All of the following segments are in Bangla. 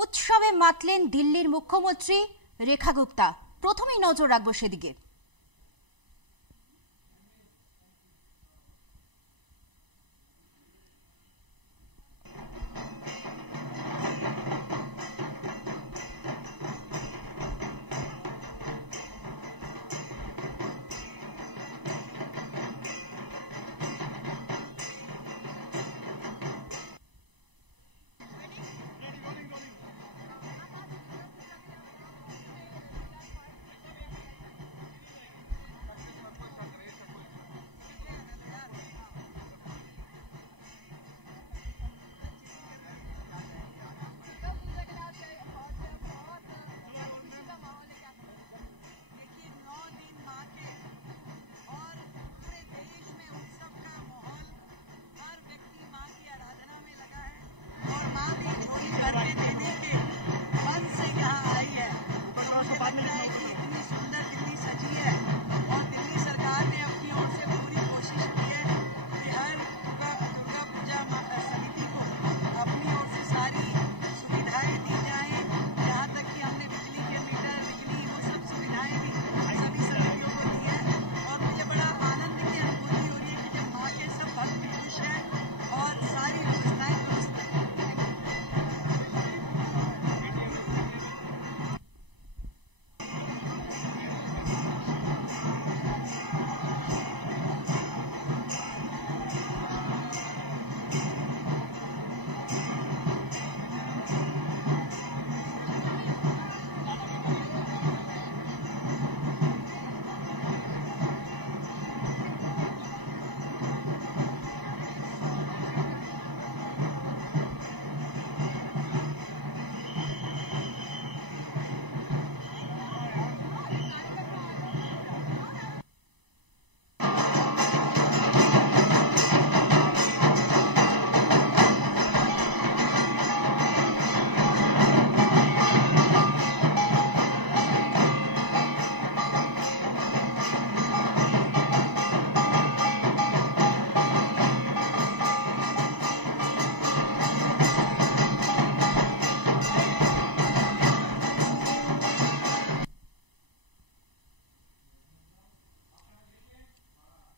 উৎসবে মাতলেন দিল্লির মুখ্যমন্ত্রী রেখা গুপ্তা। প্রথমেই নজর রাখবো সেদিকে।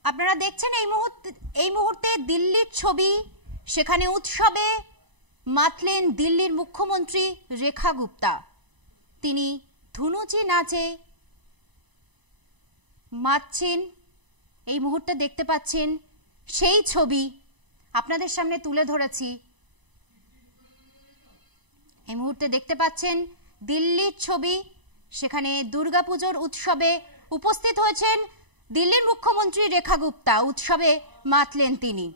আপনারা দেখছেন এই মুহূর্তে দিল্লির ছবি, সেখানে উৎসবে মাতলেন দিল্লির মুখ্যমন্ত্রী রেখা গুপ্তা। তিনি ধুনুচি নাচে মাতছেন। এই মুহূর্তে দেখতে পাচ্ছেন সেই ছবি আপনাদের সামনে তুলে ধরেছি। এই মুহূর্তে দেখতে পাচ্ছেন দিল্লির ছবি, সেখানে দুর্গাপুজোর উৎসবে উপস্থিত হয়েছেন দিল্লির মুখ্যমন্ত্রী রেখা গুপ্তা। উৎসবে মাতলেন তিনি।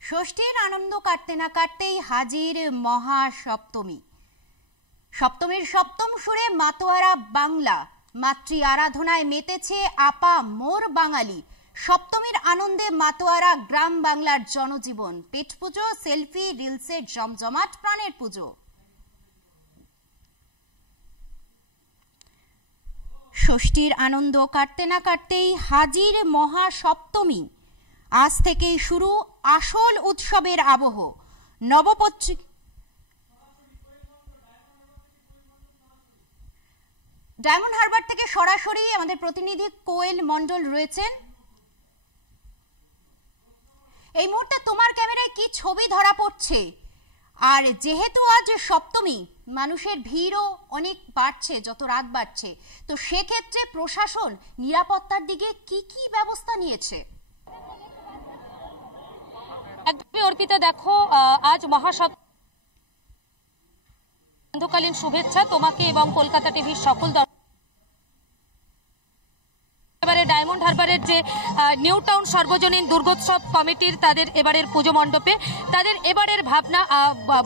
ষষ্ঠীর আনন্দ কাটতে না কাটতেই হাজির মহাসপ্তমী। সপ্তমীর সপ্তম সুরে মাতোয়ারা বাংলা, মাতৃ আরাধনায় মেতেছে আপা মোর বাঙালি। সপ্তমীর আনন্দে মাতোয়ারা গ্রাম বাংলার জনজীবন। পেট পুজো, সেলফি, রিলসের জমজমাট প্রাণের পুজো। ষষ্ঠীর আনন্দ কাটতে না কাটতেই হাজির মহাসপ্তমী। আজ থেকেই শুরু আসল উৎসবের আবহ। ডায়মন্ড হারবার থেকে সরাসরি আমাদের প্রতিনিধি কোয়েল মন্ডল রয়েছেন। এই মুহূর্তে তোমার ক্যামেরায় কি ছবি ধরা পড়ছে? আর যেহেতু আজ সপ্তমী, মানুষের ভিড়ও অনেক বাড়ছে যত রাত বাড়ছে, তো সেক্ষেত্রে প্রশাসন নিরাপত্তার দিকে কি কি ব্যবস্থা নিয়েছে? একদমই অর্পিতা, দেখো আজ মহাসপ্তমীকালীন শুভেচ্ছা তোমাকে এবং কলকাতা টিভির সকল এবারে ডায়মন্ড হারবারের যে নিউ টাউন সর্বজনীন দুর্গোৎসব কমিটির তাদের এবারের পুজো মণ্ডপে তাদের এবারের ভাবনা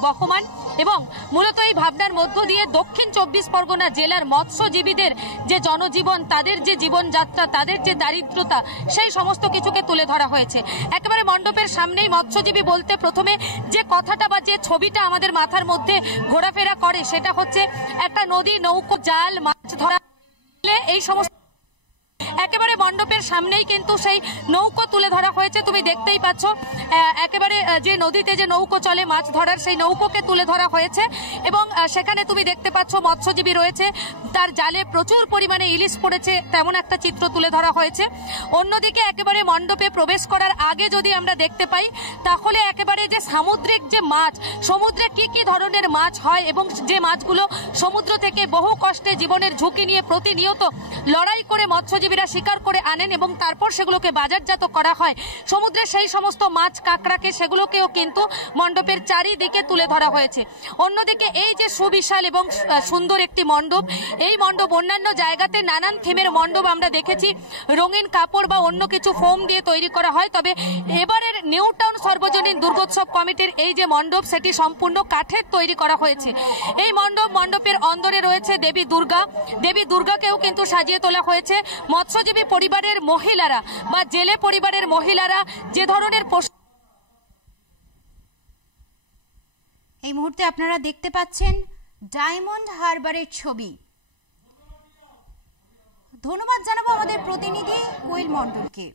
বহমান, এবং মূলত এই ভাবনার মধ্য দিয়ে দক্ষিণ 24 পরগনা জেলার মৎস্যজীবীদের যে জনজীবন, তাদের যে জীবনযাত্রা, তাদের যে দারিদ্রতা, সেই সমস্ত কিছুকে তুলে ধরা হয়েছে। একেবারে মণ্ডপের সামনেই মৎস্যজীবী বলতে প্রথমে যে কথাটা বা যে ছবিটা আমাদের মাথার মধ্যে ঘোরাফেরা করে সেটা হচ্ছে একটা নদী, নৌকো, জাল, মাছ ধরা, এই সমস্ত একেবারে মণ্ডপের সামনেই কিন্তু সেই নৌকো তুলে ধরা হয়েছে। তুমি দেখতেই পাচ্ছ একেবারে যে নদীতে যে নৌকো চলে মাছ ধরার, সেই নৌকোকে তুলে ধরা হয়েছে এবং সেখানে তুমি দেখতে পাচ্ছ মৎস্যজীবী রয়েছে, তার জালে প্রচুর পরিমাণে ইলিশ পড়েছে, তেমন একটা চিত্র তুলে ধরা হয়েছে। অন্যদিকে একেবারে মণ্ডপে প্রবেশ করার আগে যদি আমরা দেখতে পাই তাহলে একেবারে যে সামুদ্রিক যে মাছ, সমুদ্রে কি কি ধরনের মাছ হয় এবং যে মাছগুলো সমুদ্র থেকে বহু কষ্টে জীবনের ঝুঁকি নিয়ে প্রতিনিয়ত লড়াই করে মৎস্যজীবীরা শিকার করে আনেন এবং তারপর সেগুলোকে বাজারজাত করা হয়, সমুদ্রের সেই সমস্ত মাছ কাঁকড়াকে সেগুলোকেও কিন্তু মণ্ডপের চারিদিকে তুলে ধরা হয়েছে। অন্যদিকে এই যে সুবিশাল এবং সুন্দর একটি মণ্ডপ, এই মণ্ডপ অন্যান্য জায়গাতে নানান থিমের মণ্ডপ আমরা দেখেছি, রঙিন কাপড় বা অন্য কিছু ফোম দিয়ে তৈরি করা হয়, তবে এবারের নিউ টাউন সর্বজনীন দুর্গোৎসব কমিটির এই যে মণ্ডপ সেটি সম্পূর্ণ কাঠের তৈরি করা হয়েছে। এই মণ্ডপের অন্দরে রয়েছে দেবী দুর্গাকেও কিন্তু সাজিয়ে তোলা হয়েছে। মৎস্যজীবী পরিবারের মহিলারা বা জেলে পরিবারের মহিলারা যে ধরনের এই মুহূর্তে আপনারা দেখতে পাচ্ছেন ডায়মন্ড হারবারের ছবি। ধন্যবাদ জানাবো আমাদের প্রতিনিধি কোয়েল মণ্ডলকে।